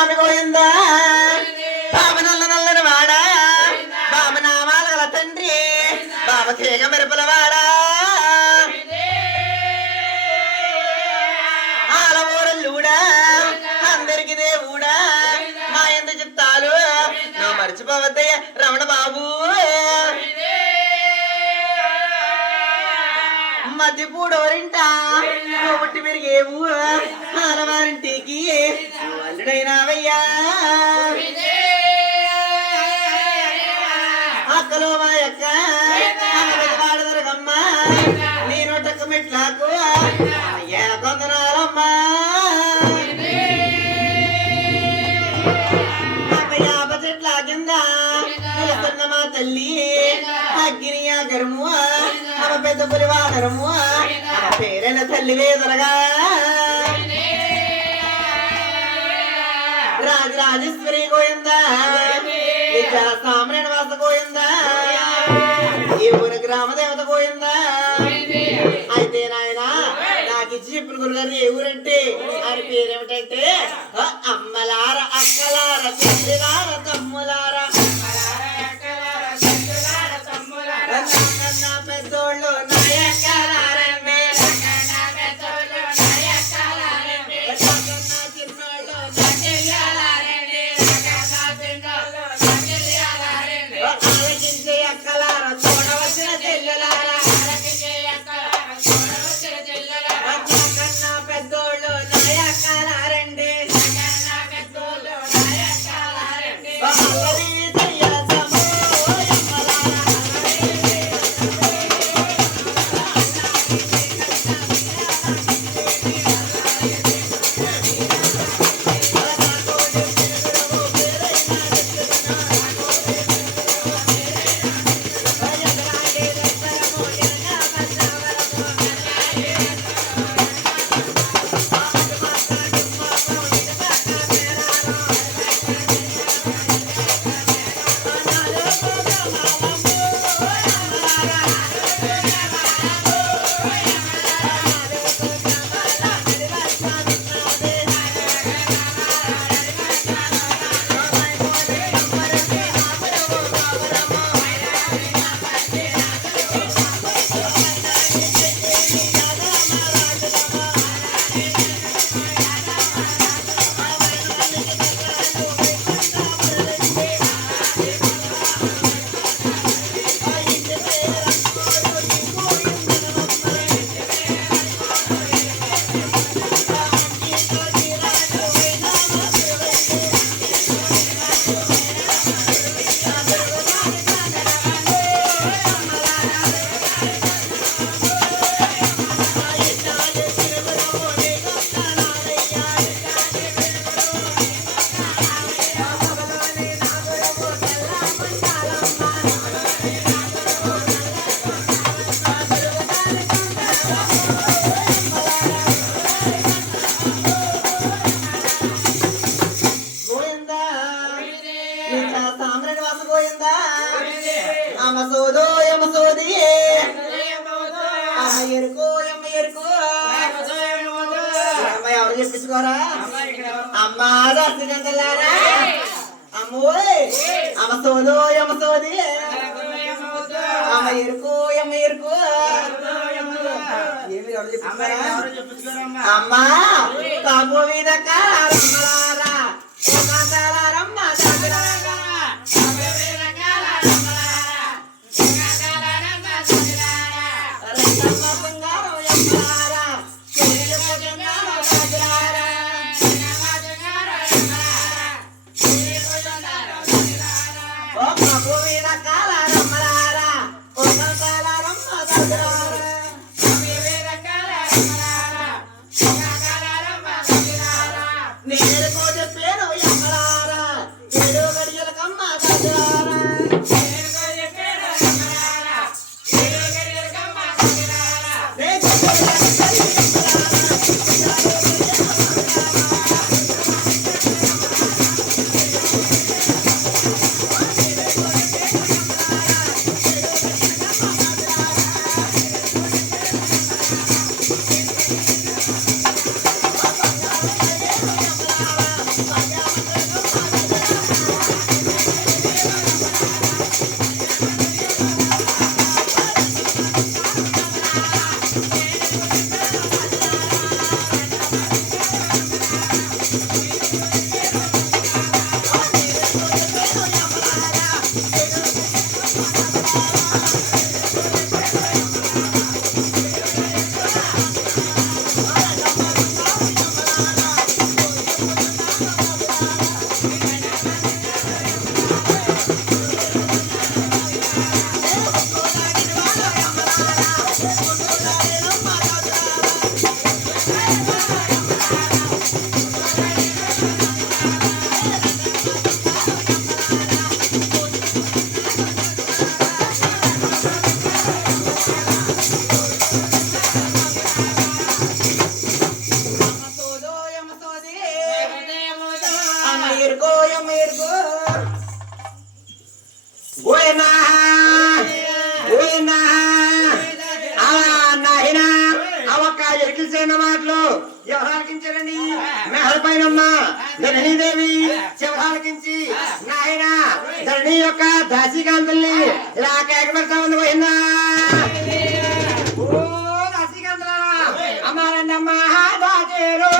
స్వామి గోయిందా బాబు నల్ల నల్లని వాడా బాబు నామాల గల తండ్రి బాబు తీగ మెరుపుల వాడా ఆలమూరల్లుడా అందరికి దేవుడా మా ఎందు చిత్తాలు నువ్వు మర్చిపోవద్దయ్య రమణ బాబు మధ్యపూడోరింట పుట్టి పెరిగేవు ఆలవారింటికి అల్లుడైనావయ్యా అక్కలో మా యొక్క వాడదరగమ్మా నేను టక్క మెట్లాకు అయ్యా కొందనాలమ్మా యాప చెట్ల కింద నిలుస్తున్న మా తల్లి అగ్గిని ఆగరము ఆమె పెద్ద పులివాడరము ఆమె పేరైన తల్లి వేదరగా రాజరాజేశ్వరి గోయిందా సామరేణ వాస గోయిందా ఈ ఊరి గ్రామ దేవత గోయిందా అయితే నాయన నాకు ఇచ్చి ఇప్పుడు గురుగారు ఏ ఊరంటే ఆయన పేరేమిటంటే అమ్మలార అక్కలార చెల్లిలార తమ్ములార పెద్దోళ్ళు నాయక్కలారండి ఆలకించే అక్కలార చూడవచ్చిన చెల్లెలారా కన్నా పెద్దోళ్ళు నాయక్కలారండి చెప్పించుకోరా అమ్మా దర్శకంతలారా అమ్మోయ్ అమ్మ సోదో అమ్మ సోది అమ్మ ఎరుకు అమ్మ ఎరుకు అమ్మా కాపు మీద కారమ్మలారా రమ్మ నేను ఎరుకో అమ్మ ఎరుకో ఓయనా ఓయనా నాయనా అవక్క ఎరికిల్సిన మాటలు ఎవరాలకించారండి మెహల్ పైన ఉన్న ధరణీదేవి శివరాలకించి నాయన ధరణి యొక్క దాసికాంతుల్ని ఇలా కేకబెడతా ఉంది పోయిందా ఓ దాసికాంతుల అమ్మారండి అమ్మ దాచేరు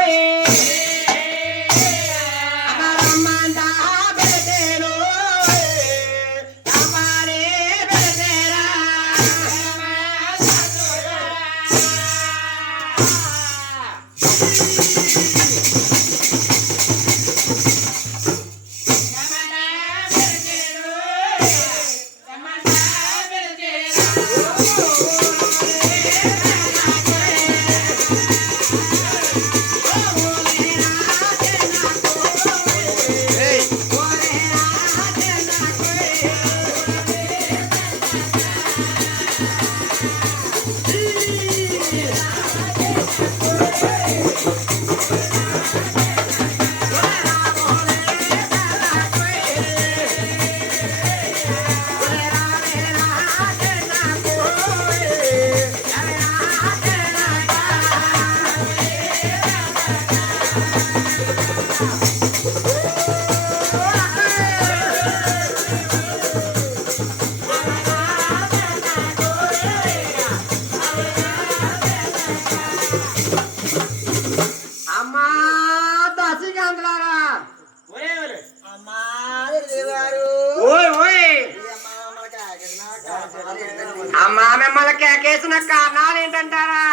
అమ్మా మిమ్మల్ని కేకేసిన కారణాలు ఏంటంటారా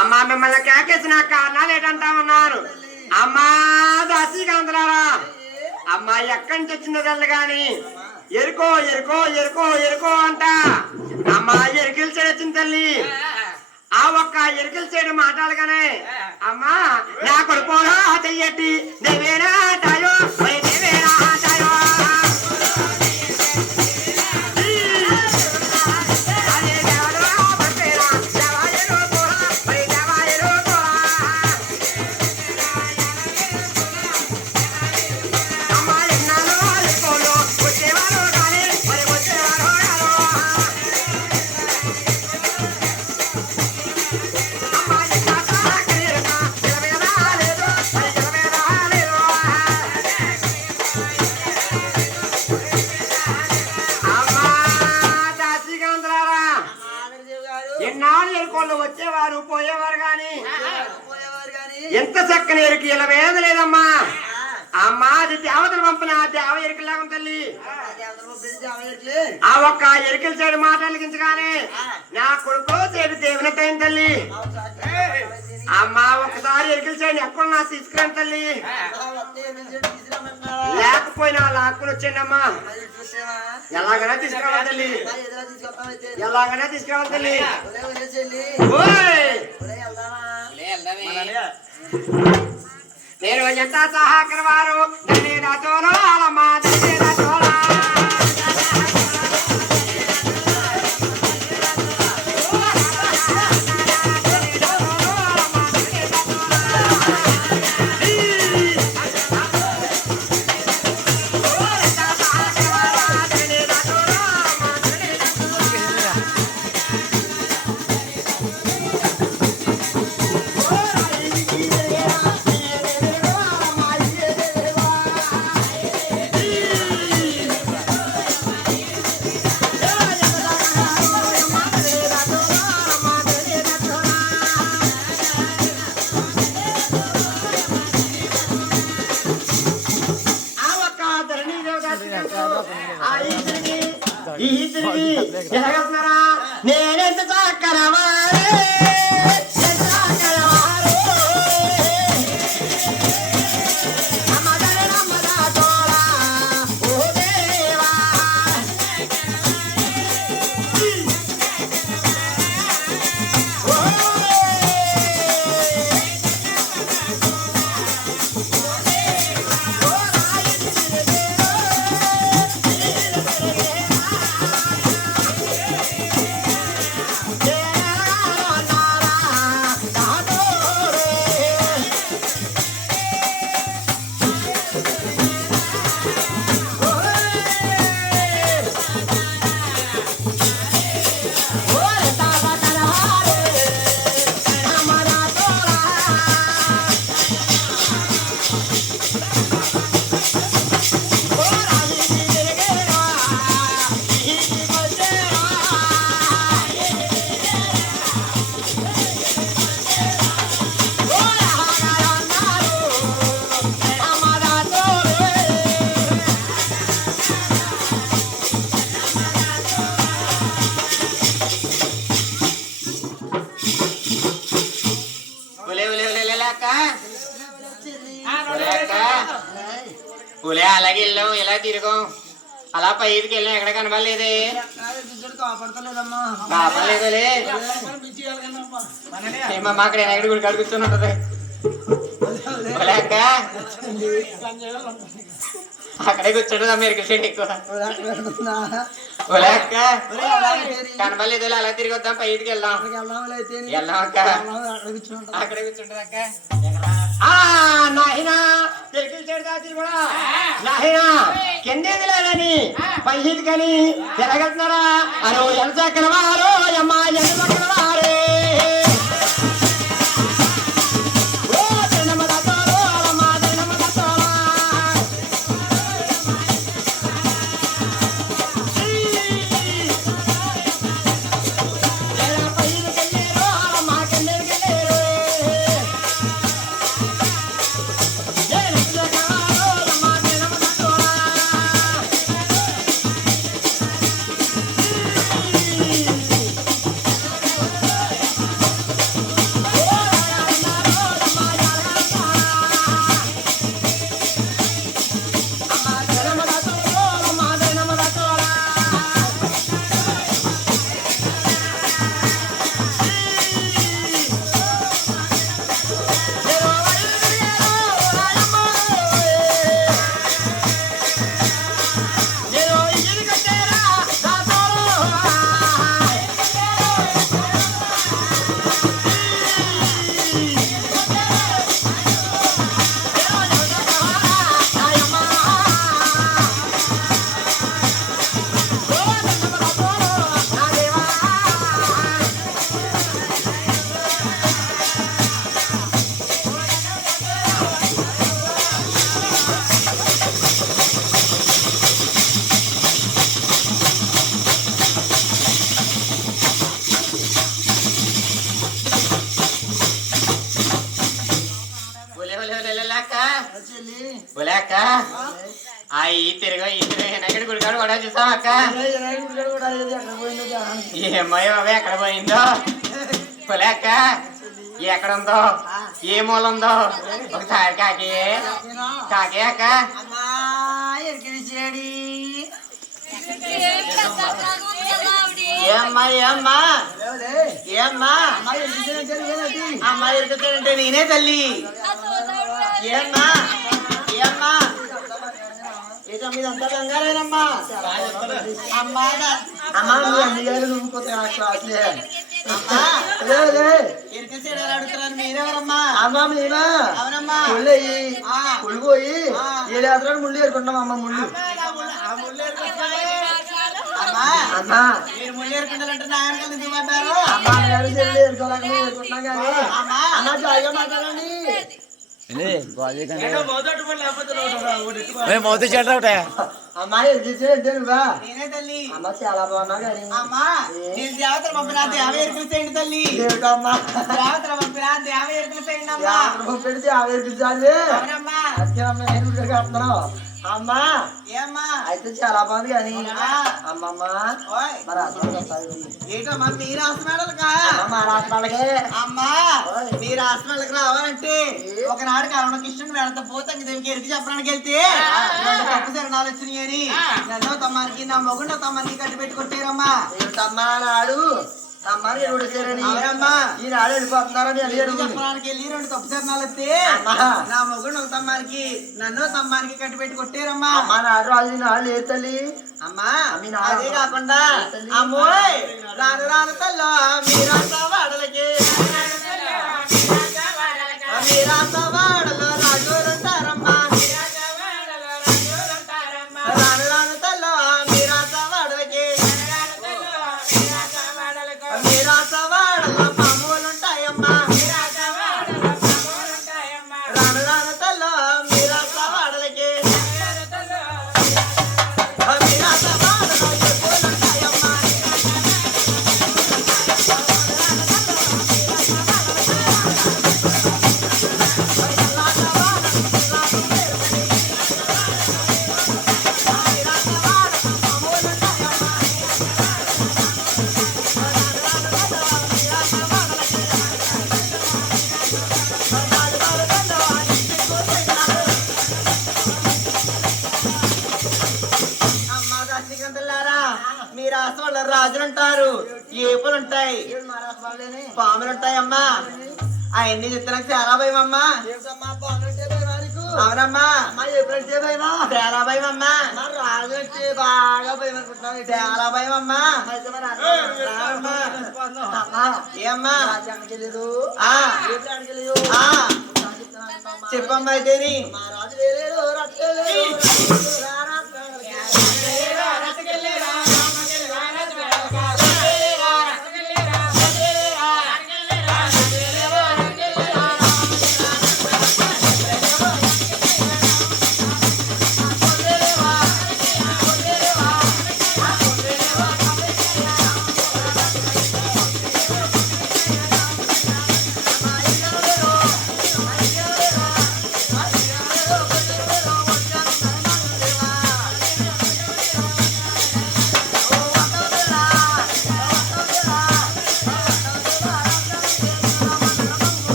అమ్మా మిమ్మల్ని కేకేసిన కారణాలు ఏంటంటామన్నారు అమ్మా దాసీకాంతలారా అమ్మా ఎక్కడి నుంచి వచ్చిందో తెల్ల గాని ఎరుకో ఎరుకో ఎరుకో ఎరుకో అంట అమ్మా ఎరికిలు వచ్చింది తల్లి ఆ ఒక్క ఎరికిలు చేయడం మాట్లాడగానే అమ్మా నా కొడుకోరా చెయ్యట్టి దేవేనా తాయో దేవేనా తాయో వచ్చేవారు పోయేవారు గాని ఎంత చక్కని ఎరుకు ఇలా వేద లేదమ్మా అమ్మా అది దేవతలు పంపిన దేవ ఎరుకలాగా తల్లి ఆ ఒక్క ఎరుకలు చేయడం మాటలిగించగానే నా కొడుకు చేడు దేవునట్టయింది తల్లి అమ్మా ఒక్కసారి ఎరుకలు చేయండి ఎక్కడ తీసుకురాను తల్లి లేకపోయినా లాక్కుని వచ్చేయండి అమ్మా ఎలాగైనా తీసుకురావాలి తల్లి ఎలాగైనా తీసుకురావాలి తల్లి నేను ఎంత సహాకర వారు చోళ అలమ్మా చోళ నేనెంత చక్కరవా పులే అలాగే వెళ్ళాం ఇలా తిరిగాం అలా పైకి వెళ్ళాం ఎక్కడ కనబడలేదే కాపలేదులే ఏమమ్మా అక్కడ ఎనగడి గుడి కాడ కూర్చొని ఉంటది అక్కడే కూర్చుంటుంది అమెరికా సైడ్ ఎక్కువ కనబడలేదు అలా తిరిగి వద్దాం పైకి వెళ్దాం వెళ్దాం అక్క అక్కడే కూర్చుంటది అక్క నాయనా నాయనా కిందేది లేదని పైకి కానీ తిరగలుగుతున్నారా అరో ఎంత చక్కన వారు అమ్మా ఎంత చక్కన వారే తిరగ గుడికాడు కూడా చూసాం అక్క ఏమయ్య బాబా ఎక్కడ పోయిందో పులేక్క ఎక్కడ ఉందో ఏ మూల ఉందో ఒకసారి కాకి కాకి అక్క ఏమ్మా ఏమ్మా ఏమ్మా అమ్మా ఇరుకుతానంటే నేనే తల్లి ఏమ్మా ఏమ్మా మీదంతా బంగారేనమ్మా అమ్మా అమ్మా అడుగుతున్నాను మీరెవరమ్మా అమ్మా మేమా అవునమ్మా ముళ్ళు పోయి ఏడు ముళ్ళు ఏరుకుంటాం అమ్మ ముళ్ళు అమ్మా మీరు ముళ్ళు ఏరుకుంటారంటే నా వెనకాల ఎందుకు పడ్డారు అమ్మా ఏరుకుంటున్నాం కానీ అమ్మా జాయిగా మాట్లాడండి అమ్మాయి అమ్మ చాలా బాగున్నా కానీ అమ్మా నేను దేవతలు పంపిన దేవ ఎరుకులు తల్లి దేవతమ్మా దేవతలు పంపిన దేవ ఎరుకులు పెడితే ఆమె ఎరుకులు కడుతున్నావు అమ్మా ఏమ్మా అయితే చాలా బాగుంది కానీ అమ్మమ్మ ఏంటమ్మా మీరు హాస్పిటల్కా మా హాస్పిటల్కే అమ్మా మీరు హాస్పిటల్కి రావాలంటే ఒకనాడు కరుణకృష్ణుని వెళ్తా పోతే దేవికి ఎరికి చెప్పడానికి వెళ్తే తప్పు శరణాలు వచ్చినాయి అని నన్ను తమ్మానికి నా మొగుండు తమ్మానికి కట్టి పెట్టి కొట్టారమ్మా తమ్మా నాడు అమ్మాని ఈనాడు వెళ్ళిపోతున్నారని చెప్పడానికి వెళ్ళి రెండు తప్పు చరణాలు వస్తే నా మొగుడు ఒక తమ్మానికి నన్ను తమ్మానికి కట్టి పెట్టి కొట్టారమ్మా అమ్మా నాడు రాజు నాడు లేదు తల్లి అమ్మా అదే కాకుండా అమ్మోయ్ రాను రాను తల్లో మీరంతా వాడలకి మీరంతా వాడలో రాజులు ఉంటారమ్మా రాను రాను తల్లో మీరంతా వాడలకి మీరాసవాడలో పాములుంటాయమ్మా రాను రాను తల్లో మీరాసవాడలకి మీరాసవాడలో ఎక్కువలుంటాయమ్మా రాజులు ఉంటారు, ఏపులు ఉంటాయి, పాములు ఉంటాయమ్మా. అవన్నీ చెప్తే నాకు చాలా భయం అమ్మా. అవునమ్మా, చాలా భయం అమ్మా. రాజు అంటే బాగా భయం అనుకుంటున్నావు. చాలా భయం అమ్మా. ఏమ్మా చెప్పమ్మా అయితే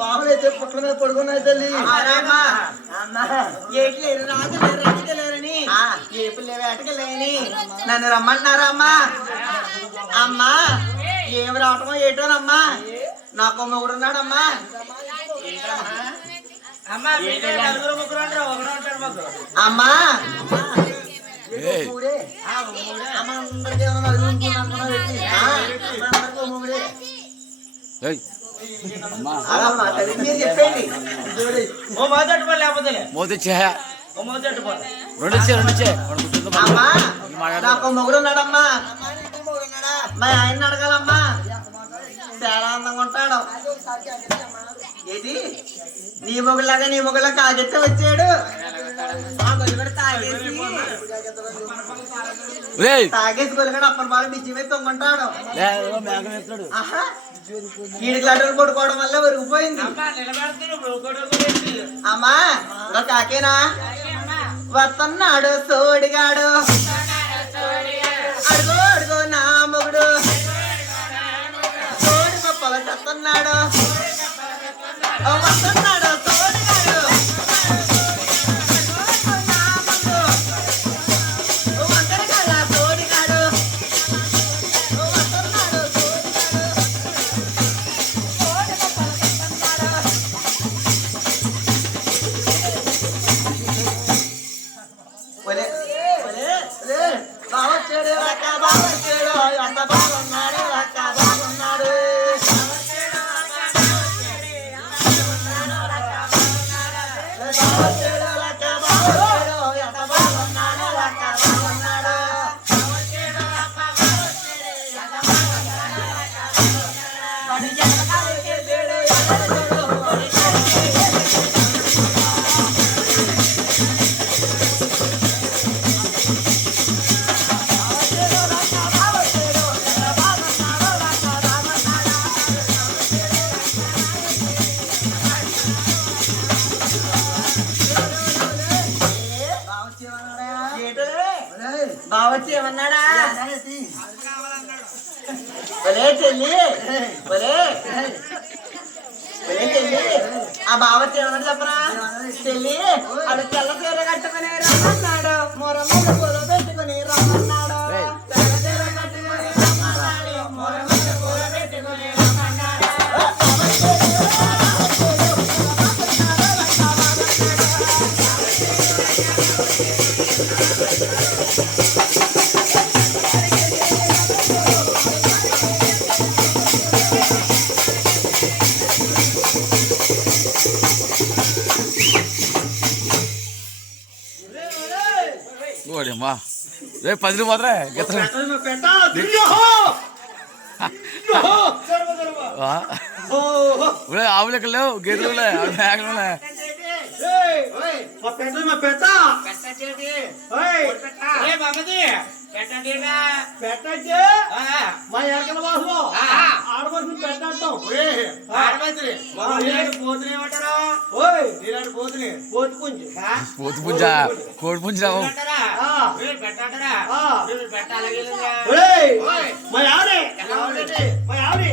పాములైతే పుట్ల మీద పడుకున్నాయి తల్లి. ఏట్లేరు రాజులేరు ఎటకలేరని ఏపులేవు ఎటకలేని నన్ను రమ్మంటున్నారా అమ్మా? అమ్మా ఏమి రావటమో ఏటోనమ్మా. నాకు మొగుడు ఉన్నాడమ్మా. అమ్మా మీరు చెప్పండి. అమ్మా నాకు మొగుడు ఉన్నాడమ్మా. మా ఆయన అడగాలమ్మా. చాలా అందంగా ఉంటాడు. ఏది నీ మొగులాగా నీ మొగులా కాగెట్ట వచ్చాడు. తాగేసి కొలిగాడు అప్పటి బాగా బిజ్జి మీద తొంగుంటాడు. ఈడికి లడ్డలు కొట్టుకోవడం వల్ల ఒరిగిపోయింది. అమ్మా ఇంకా కాకేనా వస్తున్నాడు సోడిగాడు. అడుగో అడుగో నా మొగుడు సోడి గొప్పగా చెప్తున్నాడు. వస్తున్నాడు సోడిగాడు. బావచ్చి ఏమన్నాడా? చెల్లి ఆ బావచ్చి ఏమన్నాడు చెప్పరా? చెల్లి అది తెల్ల చీర కట్టుకుని రమ్మన్నాడు. మొరమ్మ పూలు పెట్టుకుని రమ్మన్నాడు. తెల్ల చీర కట్టుకుని రమ్మన్నాడు. మొరమ్మ పూలు పెట్టుకుని రమ్మన్నాడు. అమ్మా రే 10 రూపాయలే ఆవులు ఎక్కడ లేవు, గేదెలు మేకలు. మా ఎరకల వాసులో ఆడవలసిన పెట్టంటాం. పోతు పుంజ కోడి పుంజ మా ఆవిడే మా ఆవిడే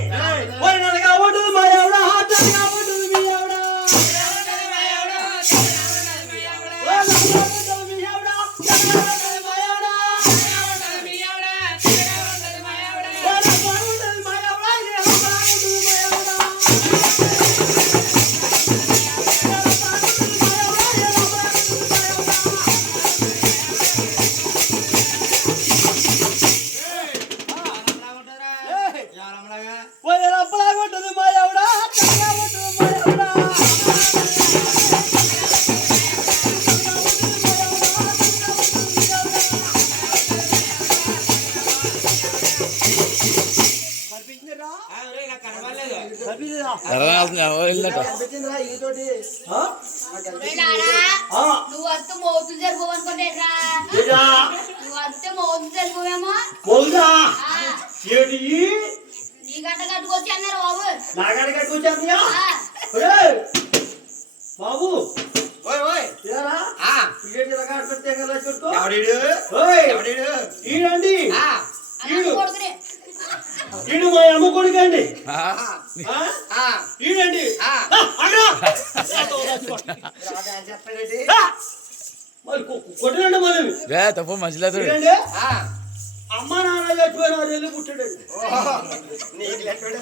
వెళ్ళినట్టు కనిపించిందిరా ఈతోటి నువ్వు వస్తే మోతులు సరిపోవనుకుంటేట్రా నువ్వు వస్తే మోతులు సరిపోవేమో పోగుదా ఏంటి నీ గంట కట్టుకొచ్చి అన్నారు బాబు నాగాడి కట్టుకొచ్చారు బాబు ఓయ్ ఓయ్ ఇలారా ఆ టికెట్ ఇలా కట్టుకొస్తే కదా చుట్టూ ఎవడీడు ఓయ్ ఎవడీడు ఈడండి ఆ ఈడు కొడుకునే ఈడు మా అమ్మ కొడుకండి ఆ ఈడండి ఆ చెప్పండి మళ్ళీ కొట్టినండి మళ్ళీ తప్పు మంచిలేదు ఈడండి ఆ అమ్మ నాన్న చచ్చిపోయినారు వెళ్ళి పుట్టాడండి నీకు లెక్కడు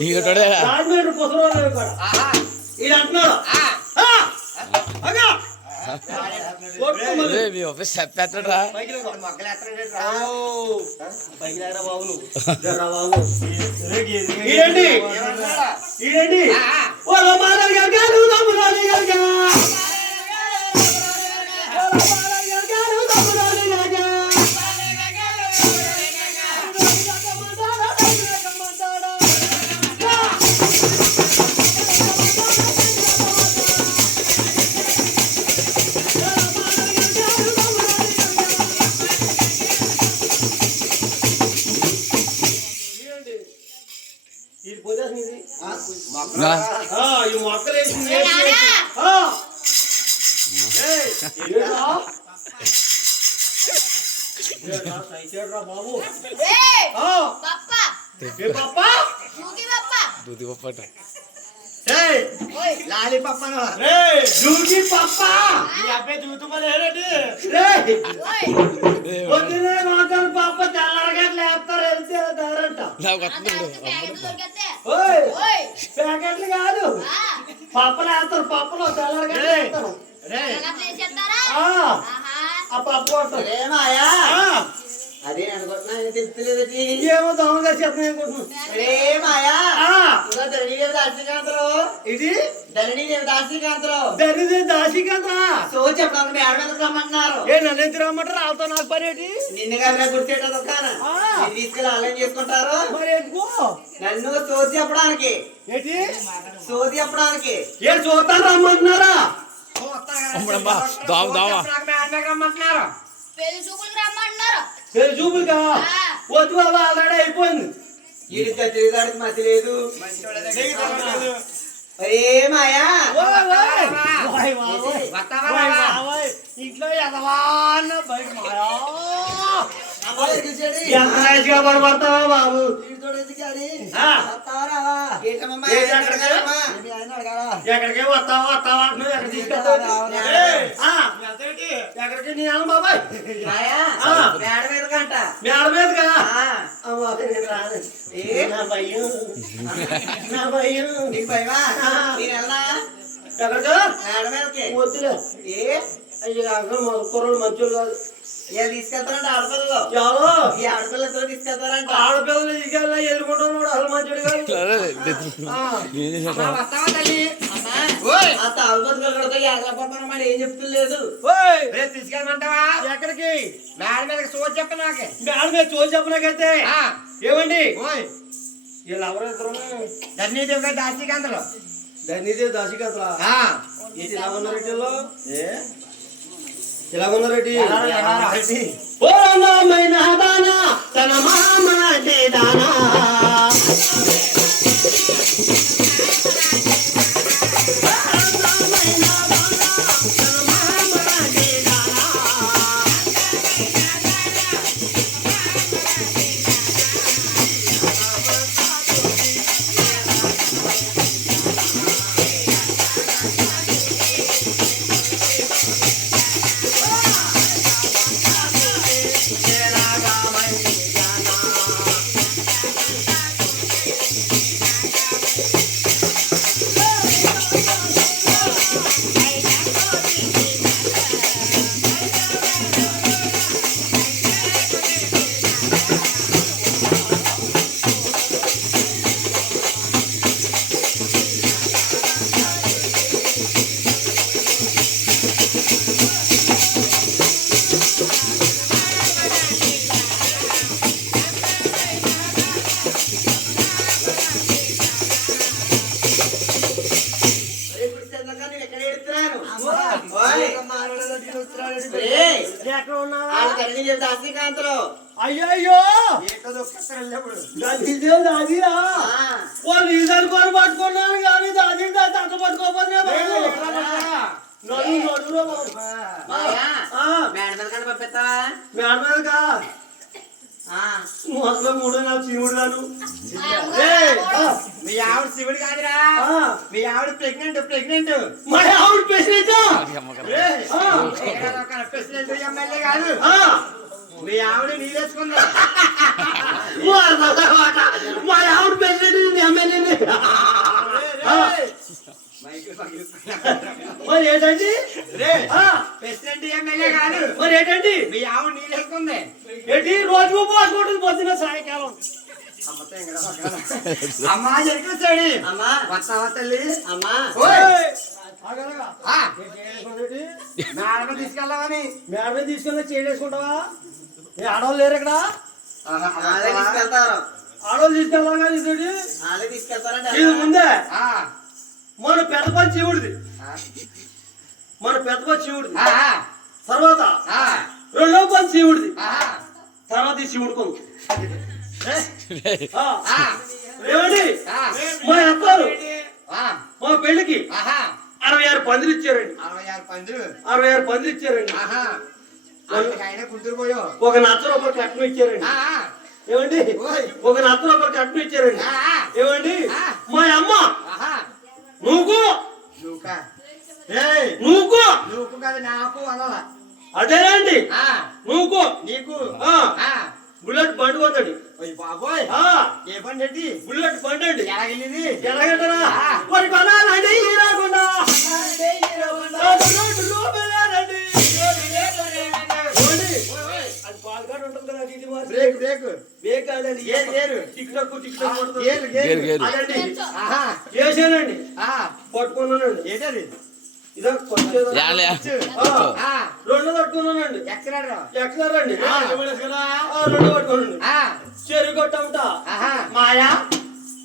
నీతోడే రాజమండ్రి పుసరాలు కూడా ఆహా ఈయన అంటున్నాడు ఆ అగా కొట్టు మళ్ళీ. మీ ఆఫీస్ చెప్పేస్తాడా మొగ్గలు ఎత్తండి పైకి రారా బాబు నువ్వు జర్రా బాబు ఈడండి ఈడండి ఓ రమారావు గారు గారు తమ్మురాలి గారు గారు ఇది పోదేసింది ఈ మొక్కలు వేసింది బాబు పప్ప ఏ పాప నువ్వు పప్ప దూది పప్పట లాలి పప్పను రే జూకి పప్ప ఈ అబ్బాయి చూతుమని ఏంటి రే ఓయ్ పొద్దునే మాట్లాడు పాప తెల్లరగా లేపుతారు వెళ్తే దారంట నాకు అంత వస్తుంది ప్యాకెట్ దొరికితే ఓయ్ ఓయ్ ప్యాకెట్లు కాదు పప్పలు వేస్తారు పప్పులు తెల్లరగా లేపుతారు ఎలా చేసేస్తారా ఆ, ఆహా ఆ పప్పు కొడతారు ఏమాయా ఆ, అదే అనుకుంటున్నా తెలుస్తలేదు ఇంకేమో దొంగగా చెప్పిన అనుకుంటున్నాను ఏమాయా ఆ, ధరణి దేవి దాశికాంతరు ఇది ధరణి దేవి దాశికాంతరు దరిద్ర దాసి కదా సో చెప్పడానికి మేడ మీదకి రమ్మంటున్నారు ఏ నన్ను ఎందుకు రమ్మంటారు వాళ్ళతో నాకు పని ఏంటి నిన్ను గారిగా గుర్తేట దుకాణం ఆ. నిన్ను తీసుకెళ్ళి ఆలయం చేసుకుంటారు మరి ఎందుకో నన్ను సోది చెప్పడానికి ఏంటి సోది చెప్పడానికి ఏ చూస్తాను రమ్మంటున్నారా అమ్మడమ్మా దాము దామా రమ్మంటున్నారు పెళ్లి చూపులకు రమ్మంటున్నారు పెళ్లి చూపులుగా వద్దు బాబా ఆల్రెడీ అయిపోయింది ఈడి తెలియదాడికి మతి లేదు ఏమాయా ఇంట్లో ఎదవాన్న బయట మాయా. ఎంత రైస్గా పడబడతావా బాబు ఆ. ఏంటమ్మా ఏంటి అక్కడికి? ఎక్కడికి వస్తావా వస్తావా అంటున్నావు ఎక్కడ తీసుకెళ్తావు ఎక్కడికి నీ అన్న బాబాయ్ ఆ. మేడ మీద కంట మేడ మీదగా ఆ. అమ్మా, నేను రాను. ఏ? నా భయం నా భయం నీకు భయమా ఆ. నేను వెళ్ళనా ఎక్కడికి మేడ మీదకి వద్దులే ఏ అయ్యో అక్కడ మా కుర్రలు మంచోళ్ళు కాదు ఇలా తీసుకెళ్తారంట ఆడపిల్లలు చాలా ఈ ఆడపిల్లతో తీసుకెళ్తారంట ఆడపిల్లలు తీసుకెళ్ళా ఎదుర్కొంటున్నాడు అసలు మంచోడు కాదు ఏం చేసేట వస్తావా తల్లి ఆ తాగుబోతులు కడితే ఎగలపోతాను మరి ఏం చెప్తలేదు ఓయ్, రేపు తీసుకెళ్ళమంటావా ఎక్కడికి మేడ మీదకి సోచి చెప్పు నాకే మేడ మీద చూసి చెప్పినాకైతే ఆ, ఏమండి ఓయ్ వీళ్ళు ఎవరు ఇద్దరు ధన్యదేవ్ గారి దాసికాంతలు ధన్యదేవ్ దాసికత్రా ఆ, ఇది ఇలా ఉన్నారెడ్డి వీళ్ళు? ఇలా ఉన్నారెడ్డి రెడ్డి. ఓ అందమైన దానా తన మామ దానా ఒరేయ్, ఎక్కడ ఉన్నావా వాళ్ళ తల్లి చెప్తే అశ్రీకాంతరావు. అయ్యో ఏంటో దొక్కేస్తారు వెళ్ళేప్పుడు. దాదిరా ఆ, వాళ్ళు ఈసారి కొని పట్టుకున్నాను కానీ దాది తట్ట పట్టుకోపోతే నడువులో మాయా, ఆ, మేడ మీద కంటే పంపిస్తావా? మేడ మీదకా ఆ, మొదలు 3 చీముడు గాను మీ ఆవిడ శివుడు కాదురా, మీ ఆవిడ ప్రెగ్నెంట్ మా ఆవిడ ప్రెసిడెంట్ ప్రెసిడెంట్ ఎమ్మెల్యే కాదు, మీ ఆవిడ నీళ్ళేసుకుందా. మా ఆవిడ ప్రెసిడెంట్ ఎమ్మెల్యే మరి ఏంటండి ప్రెసిడెంట్ ఎమ్మెల్యే కాదు, మరి ఏంటండి మీ ఆవిడ నీళ్ళేసుకుంది. ఏంటి రోజు పోసుకుంటుంది పొద్దున సాయంకాలం అమ్మా ఎరుకొచ్చాడు. అమ్మా, వస్తావా తల్లి? అమ్మా, ఓయ్, ఆగలగా. ఆ, మేడమ తీసుకెళ్దామని. మేడ మీద తీసుకెళ్ళి చేయలేసుకుంటావా ఏ ఆడవాళ్ళు లేరు ఇక్కడ వాళ్ళే తీసుకెళ్తారు. ఆడవాళ్ళు తీసుకెళ్తాం కానీ ఇదేంటి? వాళ్ళే తీసుకెళ్తారంటే ఇది ముందే ఆ, మన పెద్ద పని శివుడిది ఆ, మన పెద్ద పని శివుడిది ఆ, తర్వాత ఆ, రెండో పని శివుడిది ఆ, తర్వాత ఈ శివుడు కొంగు ఆ, ఏమండి ఆ, మా అత్తారు ఆ, మా పెళ్లికి ఆహా, 66 పందిలు ఇచ్చారండి 66 పందులు. 66 పందిలు ఇచ్చారండి ఆహా, ఆయన కూతురు పోయో. ఒక నచ్చ రూపాయలు కట్నం ఇచ్చారండి ఏమండి ఒక నచ్చ రూపాయలు కట్నం ఇచ్చారండి ఏమండి మా అమ్మ ఆహా, నువ్వు నువ్వుకా నువ్వు నువ్వు కాదు నాకు అనాలా. అదేనండి ఆ, నువ్వు నీకు ఆ, ఆ, బుల్లెట్ బండి కొందండి ఓయ్ బాబోయ్, ఆ, ఏ పండు ఏంటి బుల్లెట్ బండి అండి ఎలాగెళ్ళింది? ఎలాగంటారా ఆ. మరి కొనాలండి ఈ రాకుండా రూపాయలండి ఏమండి? అది పాల్గొని ఉంటుంది కదా ఇది మరి. బ్రేక్ బ్రేక్ బేక్ కాదండి గేరు, గేరు. టిక్ టాక్ కొడుతుంది. Gear gear, gear. గేరు. అదండి ఆహా, చేశానండి ఆ, పట్టుకున్నానండి ఏంటది? ఇదో కొట్టేదో. యాలే. ఆ, ఆ, రెండు పట్టుకున్నానండి ఎక్కడాడు? ఎక్కడారండి ఆ. రెండు పట్టుకున్నాండి ఆ, చెరువు కొట్టముట ఆహా, మాయా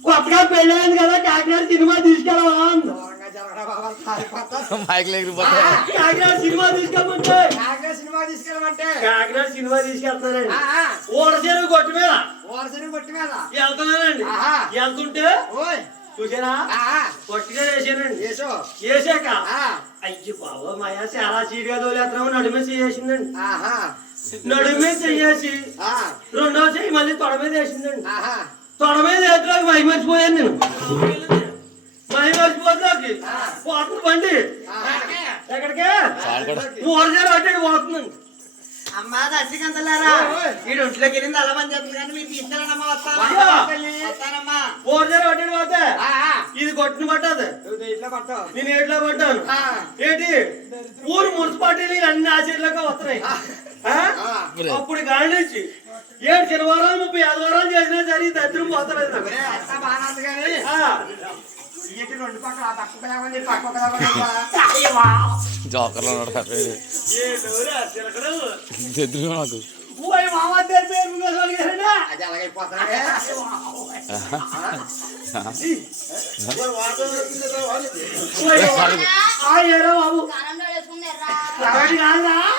కొత్తగా పెళ్ళైంది కదా కాకినాడ సినిమా తీసుకెళ్ళవా అంది. దూరంగా జరగరా బాబా, కాలిపోతా. మైక్ లేకపోతే కాకినాడ సినిమా తీసుకెళ్ళమంటే నాకే సినిమా తీసుకెళ్ళమంటే కాకినాడ సినిమా తీసుకెళ్తున్నానండి ఆ, ఆ, ఊర చెరువు కొట్టు మీద ఓరసరి కొట్టి మీద. వెళ్తున్నానండి ఆహా. వెళ్తుంటే ఓయ్, చూసారా ఆ, ఆ, కొట్టిగా వేసానండి ఏసో. వేసాక ఆ, అయ్యి బాబా మాయా చాలా చీటిగా తోలేస్తున్నాము నడుమే చేసిందండి ఆహా, నడుమే చెయ్యేసి ఆ, రెండో చెయ్యి మళ్ళీ తొడ మీద వేసిందండి ఆహా, తొడ మీద వేయట్లోకి మై మర్చిపోయాను నేను మై మర్చిపోతున్నాకి పోతుంది బండి ఎక్కడికే ఊరజారు అడ్డాడు పోతుందండి అమ్మా అశ్రీకాంతలారా, ఓయ్. ఈ ఒంట్లోకి వెళ్ళింది అలా పని చెప్తుంది కానీ మీరు తీసుకెళ్ళండమ్మా. అయ్యా. వస్తానమ్మా. ఊరజారు అడ్డాడు పోతే ఆ, ఆ, ఇది కొట్టిన పట్టదు నువ్వు ఇట్లా కొట్టావు. నేను ఏట్లో పడ్డాను ఆ, ఏంటి ఊరు మున్సిపాలిటీలు అన్ని ఆచరణలోకి వస్తున్నాయి ఆ? అప్పుడు కాడి నుంచి 7 శనివారాలు 30 ఆదివారాలు చేసినా సరే ఈ దరిద్రం పోతలేదు నాకు. ఒరే, అంతా బాగానే ఉంది కానీ ఆ. ఇటు రెండు పక్కల ఆ పక్క ఒకలాగా పక్క ఒకలాగా. జోకర్లో తెద్దురు నాకు ఓయ్ మామ దేని పేరు మీద అడిగారనా? అది అలాగైపోతున్నాడే. ఓయ్ ఆ ఏరా బాబు కారంలో వేసుకుందేర్రా. ఎవరి కాదురా ఆ,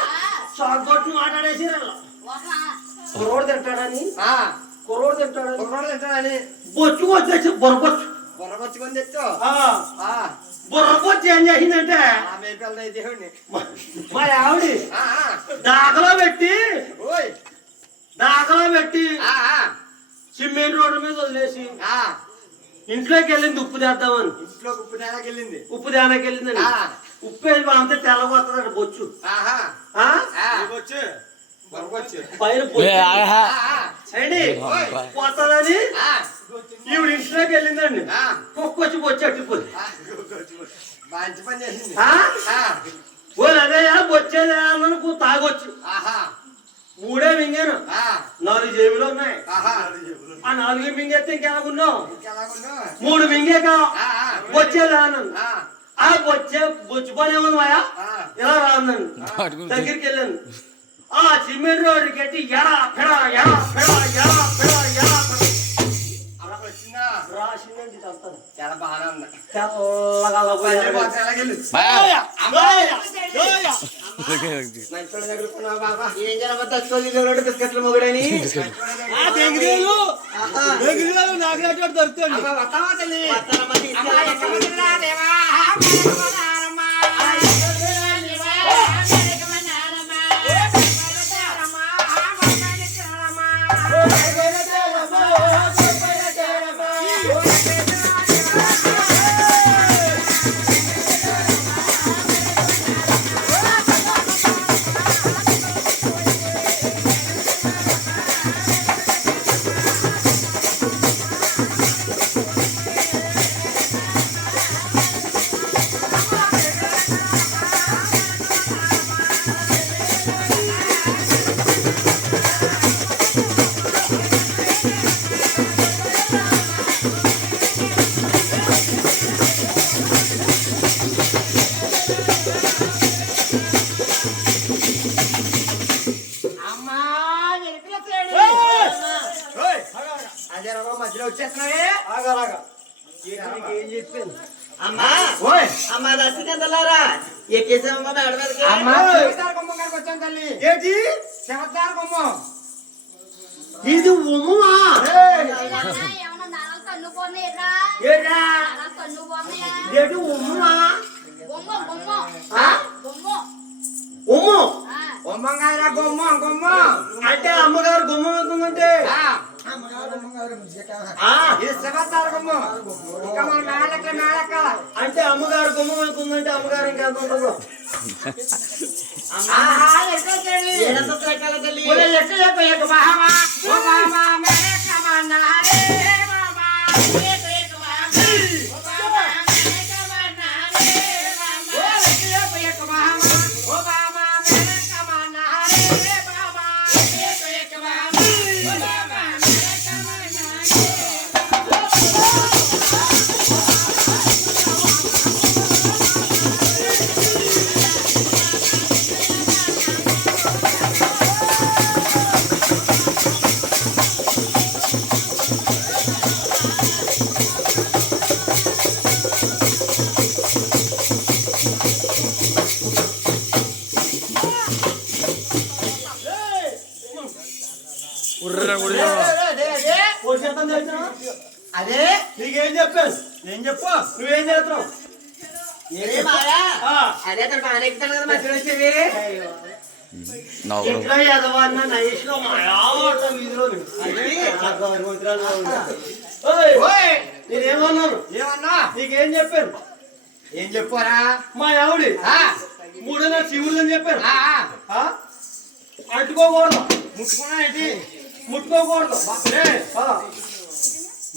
షాక్ కొట్టు మాట్లాడేసిరా వాహా. కుర్రోడు తింటాడని ఆ, కుర్రోడు తింటాడని కుర్రోడు తింటాడని బొచ్చు వచ్చేసి బొరబొచ్చు బుర్రకొచ్చుకొని తెచ్చు. ఆ, బొరబొచ్చు ఏం చేసిందంటే ఆ మేపిల్లని దేవుడిని. మా ఆవిడ ఆ, ఆ, దాఖలో పెట్టి ఓయ్, ఆ, ఆ, సిమెంట్ రోడ్డు మీద వదిలేసి ఆ, ఇంట్లోకి వెళ్ళింది ఉప్పు తెద్దామని ఇంట్లో ఉప్పు నేలకి వెళ్ళింది. ఉప్పు దానికి వెళ్ళిందండి ఆ. ఉప్పు వేసి బాగుంటే తెల్లబోతుంది బొచ్చు ఆహా, ఆ? ఆ, బొరకొచ్చు. పైన బొచ్చు ఆ, ఆ, ఏంటి ఓయ్. పోతుందని ఆ, ఈవిడ ఇంట్లోకి వెళ్ళిందండి ఆ, కుక్కొచ్చి బొచ్చు అట్టిపోయి ఆ, మంచి పని చేసింది. ఆ? ఆ, ఓ అదయ్యా బొచ్చేదా అన్నకు తాగొచ్చు ఆహా, 3 మింగాను ఆ, 4 జేబులు ఉన్నాయి ఆహా, ఆ 4 మింగేస్తే ఇంకెలాగున్నావు ఇంకెలాగున్నావు? 3 మింగాక ఆ, ఆ, బొచ్చేదా అన్నాను ఆ, ఆ బొచ్చు పని ఏముంది మాయా ఆ, ఇలా రాందండి పట్టుకుని దగ్గరికి వెళ్ళాను ఆ సిమెంట్ రోడ్డు కట్టి ఎడా పెడా ఎడా పెడా ఎడా పెడా ఎడా పెడా అలా వచ్చిందా? రాసిందండి ఇదంతా. చాలా బాగానే ఉంది. తెల్లగా అలా పోయారు. ఎలాగెళ్ళు? మాయా. అమ్మాయి మంచోళ్ళ దగ్గర కొన్నావా బాబా? ఏం చేయాలి బిస్కెట్ల మొగుడని నాకు అటువంటి దొరుకుతుంది అమ్మ వస్తావా తల్లి? వస్తానమ్మా, అమ్మ తీసుకెళ్ళమ్మా. ఎక్కడ ఉందిరా దేవా? అమ్మ అదే రవ్వ మధ్యలో వచ్చేస్తున్నావే. ఆగలాగా ఏం చెప్పింది అమ్మా ఓయ్ అమ్మా రసికందలారా ఎక్కేసామమ్మా మేడ మీదకి అమ్మ శివతార గుమ్మం కాడికి వచ్చాం తల్లి. ఏంటి శివతార గుమ్మం. ఇది ఉమ్మా ఏమన్నా నరాలు తన్నుకున్నాయిరా? ఏడా నరాలు తన్నుకున్నాయా? ఏంటి ఉమ్మా బొమ్మ బొమ్మ ఆ? బొమ్మ ఉమ్ము ఆ, గుమ్మం కాదురా గుమ్మం గుమ్మం. అంటే అమ్మగారు గుమ్మం అవుతుందంటే ఆ, ఆ, ఇది శివతార గుమ్మం. ఇంకా మన మేళక్క అంటే అమ్మగారు గుమ్మం అవుతుందంటే అమ్మగారు ఇంకా ఎంత ఉంటుందో ఆహా ఎక్కొచ్చేది. ఏడంతస్తులు ఎక్కాలి తల్లి ఒరే ఎక్కు బావా. ఓ బావా మేళక్క మన్నారే బావా. ఎక్కు బావా. ఓ బావా మేళక్క మన్నారే బావా. ఓ ఎక్కు బావా. ఓ బావా మేళక్క మన్నారే బావా. ఎక్కు బావా. ఓ బావా మేళక్క మన్నారే. పోషేతం చేసినా అదే నీకేం చెప్పాను నేను చెప్పు నువ్వేం చేస్తున్నావు ఏ మాయా ఆ, అదే తను బాగానే ఎక్కుతాడు కదా మధ్యలో వచ్చేది నవ్వు ఇంట్లో ఎదవన్న నైస్లో మాయాట వీధిలో గవర్నమెంట్ ఓయ్ నేనేమన్నాను ఏమన్నా నీకేం చెప్పాను ఏం చెప్పురా? మా ఆవిడ ఆ, 3 శివుడు అని చెప్పాను ఆ, ఆ, ఆ? అంటుకోకూడదు ముట్టుకున్నా ఏంటి? ముట్టుకోకూడదు ఆ.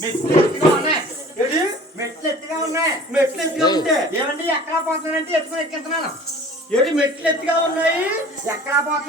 మెట్లు ఎత్తుగా ఉన్నాయి. ఏంటి మెట్లు ఎత్తుగా ఉన్నాయి. మెట్లు ఎత్తుగా ఉంటే ఏమండి ఎక్కడ పోతున్నానంటే ఎత్తుకుని ఎక్కిస్తున్నాను. ఏంటి మెట్లు ఎత్తుగా ఉన్నాయి ఎక్కడ పోతున్నా